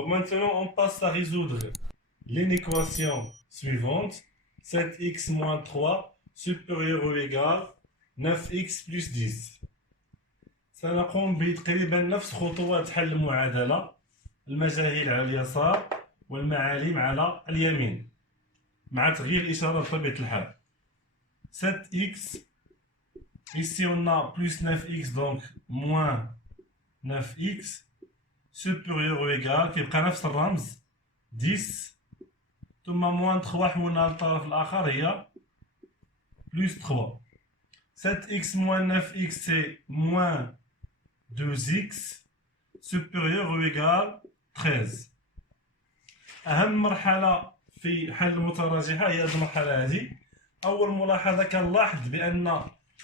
Donc maintenant, on passe à résoudre l'équation suivante. 7x moins 3 supérieur ou égal 9x plus 10. سنقوم بتقريبا نفس خطوات حل المعادلة، المجاهيل على اليسار والمعالم على اليمين مع تغيير الإشارة بطبيعة الحال. 7x, ici on a plus 9x, donc moins 9x supérieur ou égal كيبقى نفس الرمز 10 ثم moins 3 حولنا للطرف الآخر هي plus 3. 7x moins 9x c'est moins 2x supérieur ou égal 13. أهم مرحلة في حل المتراجحة هي المرحلة هذه. أول ملاحظة كنلاحظ بأن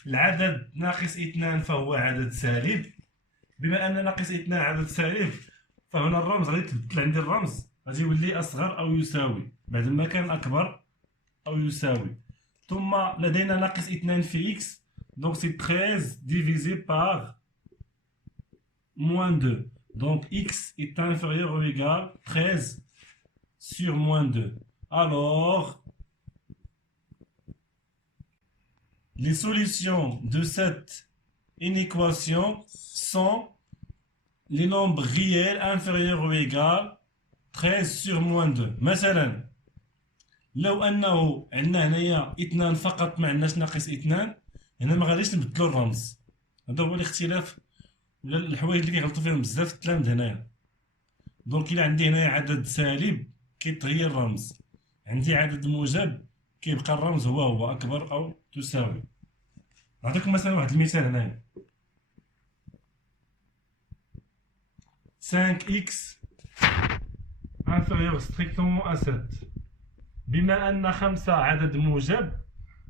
العدد ناقص 2 فهو عدد سالب. بما أن ناقص 2 عدد سالب فهنا الرمز غادي يتبدل عندي، الرمز غادي يولي أصغر أو يساوي بعد ما كان أكبر أو يساوي. ثم لدينا ناقص 2 في x، donc c'est 13 divisé par moins 2. Donc x est inférieur ou égal 13 sur moins 2. Alors, les solutions de cette inéquation sont les nombres réels inférieurs ou égal 13 sur moins 2. مثلا لو انه عندنا هنايا 2 فقط ما عندناش ناقص 2، هنا ما غاديش نبدلو الرمز. هذا هو الاختلاف ولا الحوايج اللي كيغلطوا فيهم بزاف التلاميذ هنايا. دونك الا عندي هنايا عدد سالب كيتغير الرمز، عندي عدد موجب كيبقى الرمز هو اكبر او تساوي. نعطيكم مثلا واحد المثال هنايا. 5x inférieur strictement à 7. بما أن 5 عدد موجب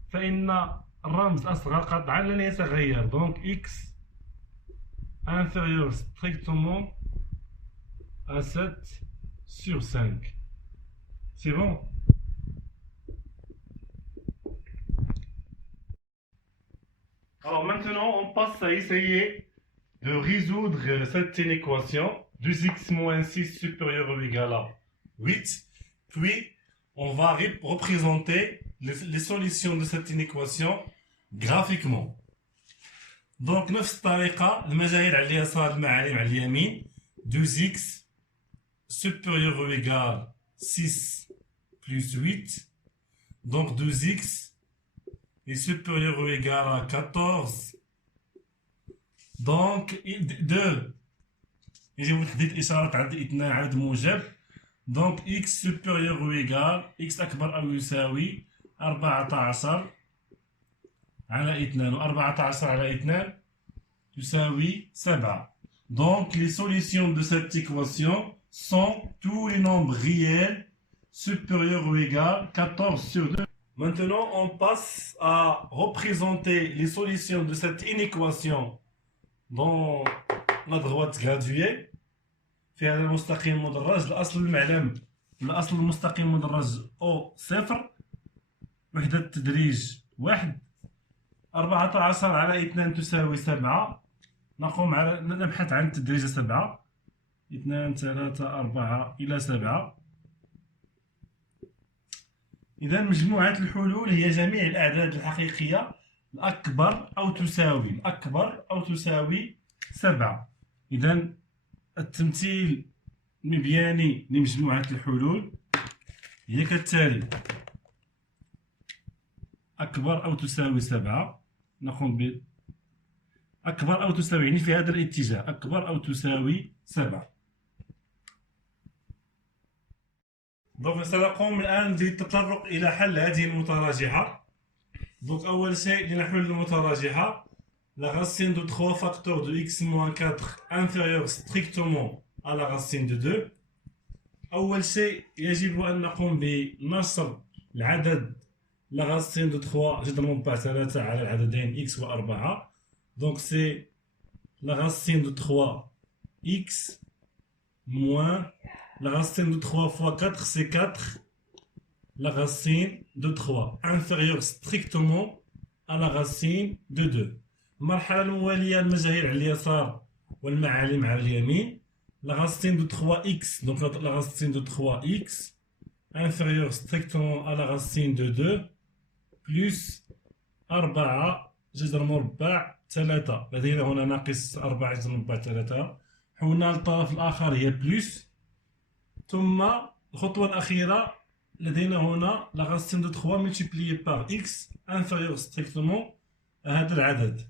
فإن الرمز أصغر قطعا لن يتغير. Donc x inférieur strictement à 7 sur 5. C'est bon? Alors maintenant, on passe à essayer de résoudre cette inéquation. 2x moins 6 supérieur ou égal à 8. Puis, on va représenter les solutions de cette inéquation graphiquement. Donc, نفس الطريقة، المجاهيل على اليسار المعالم على اليمين. 2x supérieur ou égal 6 plus 8. Donc, 2x est supérieur ou égal à 14. Donc, 2 يجب تحديد إشارة عدد 2 عدد موجب. Donc x supérieur ou égal x أكبر أو يساوي 14 على 2 و 14 على 2 تساوي 7. Donc les solutions de cette équation sont tous les nombres réels supérieurs ou égal 14 sur 2. Maintenant on passe à représenter les solutions de cette inéquation dans la droite graduée. في هذا المستقيم مدرج الأصل المعلم الأصل المستقيم مدرج أو صفر، وحدة التدريج 1. 14 على 2 تساوي 7. نقوم على نبحث عن التدريج 7. 2 3 4 إلى 7. إذا مجموعة الحلول هي جميع الأعداد الحقيقية الأكبر أو تساوي 7. إذا التمثيل المبياني لمجموعة الحلول هي كالتالي: أكبر أو تساوي 7. نقوم ب أكبر أو تساوي يعني في هذا الاتجاه أكبر أو تساوي 7. دونك سنقوم الآن بالتطرق إلى حل هذه المتراجحة. دونك أول شيء لنحل المتراجحة. La racine de 3 facteurs de x moins 4 inférieure strictement à la racine de 2. أول شيء يجب أن نقوم بنصب العدد la racine de 3 جذر مباع 3 على العددين x و 4. Donc c'est la racine de 3 x moins la racine de 3 fois 4 c'est 4 la racine de 3 inférieure strictement à la racine de 2. المرحلة الموالية المجاهيل على اليسار والمعالم على اليمين. la racine de 3x, donc la racine de 3x, inférieure strictement à la racine de 2, plus 4 جذر مربع 3. لدينا هنا ناقص 4 جذر مربع 3. حولنا للطرف الآخر هي بلس. ثم الخطوة الأخيرة لدينا هنا la racine de 3 multiplié par x inférieure strictement à هذا العدد.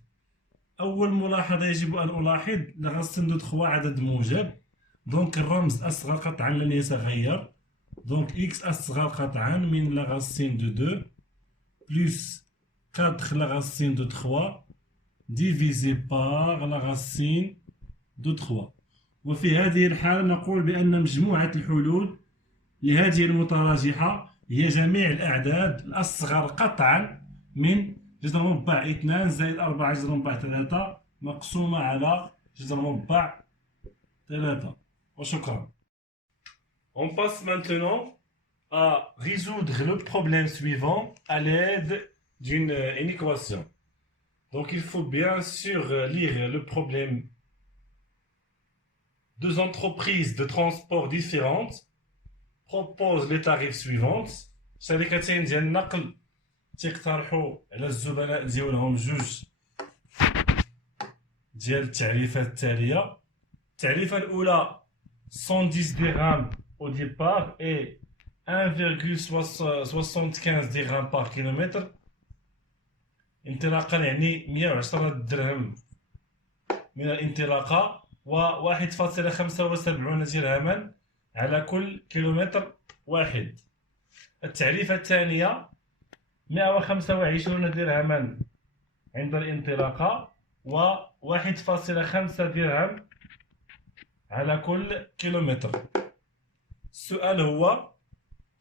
أول ملاحظة يجب أن ألاحظ la racine de 3 عدد موجب، دونك الرمز أصغر قطعا لن يتغير، دونك x أصغر قطعا من la racine de 2 plus 4 la racine de 3 divisé par la racine de 3. وفي هذه الحالة نقول بأن مجموعة الحلول لهذه المتراجحة هي جميع الأعداد الأصغر قطعا من جذر مربع 2 زائد 4 جذر مربع 3 مقسومة على جذر مربع 3. وشكرا. On passe maintenant à résoudre le problème suivant à l'aide d'une équation. Donc il faut bien sûr lire le problème. Deux entreprises de transport différentes proposent les tarifs suivants. شركتين ديال النقل تقترحوا على الزبناء ديالهم جوج ديال التعريفات التالية. التعريفة الأولى 110 درهم au départ et 1,75 درهم par kilomètre. انطلاقا يعني 110 درهم من الانطلاقة و 1.75 درهما على كل كيلومتر واحد. التعريفة الثانية 125 درهما عند الانطلاقة و 1.5 درهم على كل كيلومتر. السؤال هو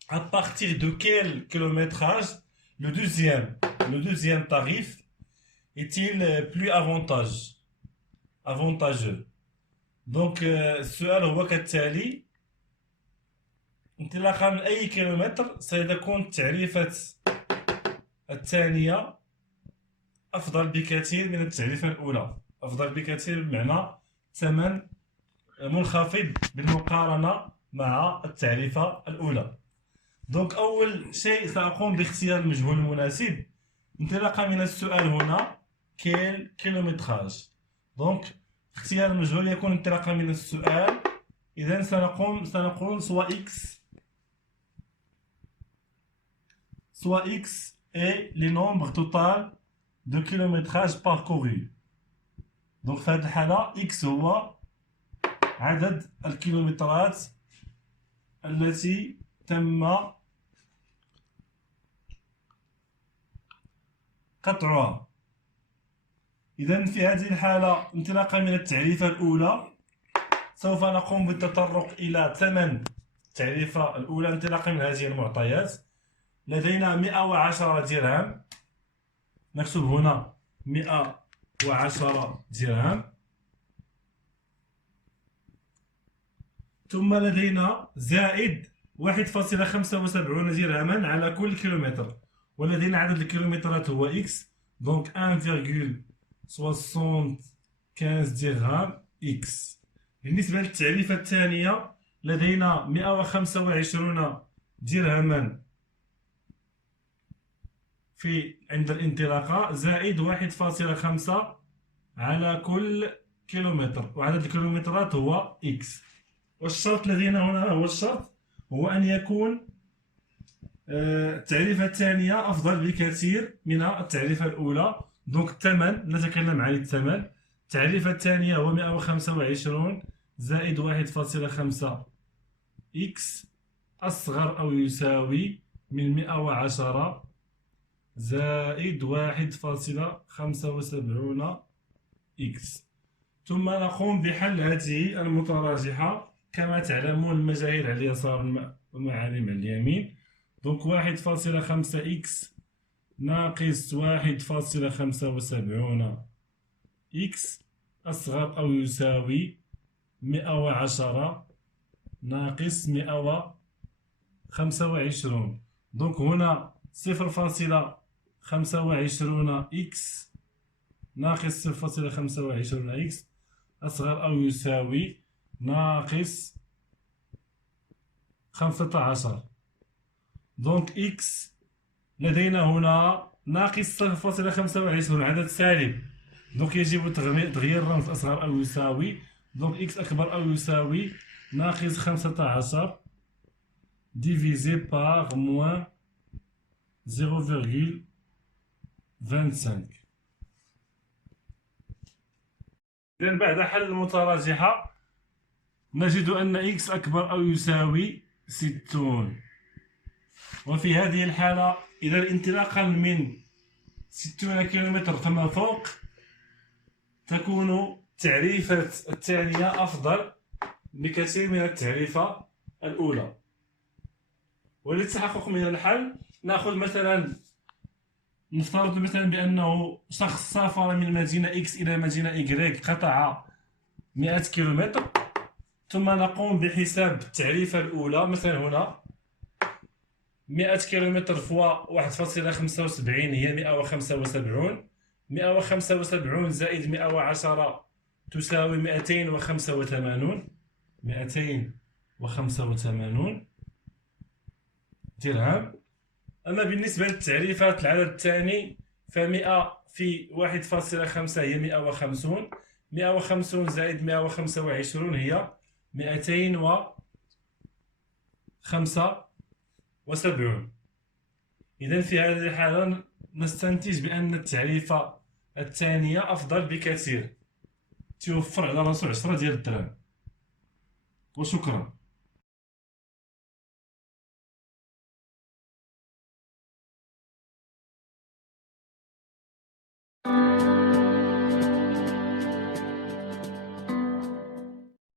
à partir de quel kilométrage le deuxième tarif est-il plus avantageux. Donc السؤال هو كالتالي: انطلاقا من أي كيلومتر ستكون التعريفة الثانية أفضل بكثير من التعريفة الأولى. أفضل بكثير بمعنى ثمن منخفض بالمقارنة مع التعريفة الأولى. دونك أول شيء سأقوم باختيار المجهول المناسب انطلاقا من السؤال هنا كيل كيلومتراج. دونك اختيار المجهول يكون انطلاقا من السؤال. إذا سنقول soit x est le nombre total de kilométrage parcouru. Donc في هذه الحالة x هو عدد الكيلومترات التي تم قطعها. إذا في هذه الحالة انطلاقا من التعريفة الأولى سوف نقوم بالتطرق إلى ثمن التعريفة الأولى انطلاقا من هذه المعطيات. لدينا 110 درهم، نكتب هنا 110 درهم. ثم لدينا زائد 1.75 درهما على كل كيلومتر، ولدينا عدد الكيلومترات هو x، دونك 1.75 درهم x. بالنسبة للتعريفة الثانية لدينا 125 درهما عند الانطلاقة زائد 1.5 على كل كيلومتر، وعدد الكيلومترات هو x. والشرط لدينا هنا هو أن يكون التعريفة الثانية أفضل بكثير من التعريفة الأولى. دونك الثمن، نتكلم عن الثمن. التعريفة الثانية هو 125 زائد 1.5 x أصغر أو يساوي من 110 زائد 1.75 x. ثم نقوم بحل هذه المتراجحة. كما تعلمون المجاهيل على اليسار والمعالم على اليمين. دونك 1.5 x ناقص 1.75 x أصغر أو يساوي 110 ناقص 125. دونك هنا 0.25 x ناقص 0.25 x أصغر أو يساوي ناقص 15. دونك إكس لدينا هنا ناقص 0.25 عدد سالب. دونك يجب تغيير الرمز أصغر أو يساوي. دونك إكس أكبر أو يساوي ناقص 15 divisé par moins 0,25. إذن بعد حل المتراجحة نجد أن إكس أكبر أو يساوي 60. وفي هذه الحالة إذا انطلاقا من 60 كيلومتر فما فوق تكون التعريفة الثانية أفضل بكثير من التعريفة الأولى. وللتحقق من الحل نأخذ مثلا، نفترض مثلا بأنه شخص سافر من مدينة إكس إلى مدينة إيكغيك، قطع 100 كيلومتر، ثم نقوم بحساب التعريفة الأولى. مثلا هنا 100 كيلومتر فوا 1.75 هي 175. 175 زائد 110 تساوي 285. 285 درهم. أما بالنسبة للتعريفات العدد الثاني ف100 في 1.5 هي 150. 150 زائد 125 هي 275. إذن في هذه الحالة نستنتج بأن التعريفة الثانية أفضل بكثير، توفر على راسو 10 ديال الدراهم. وشكرا.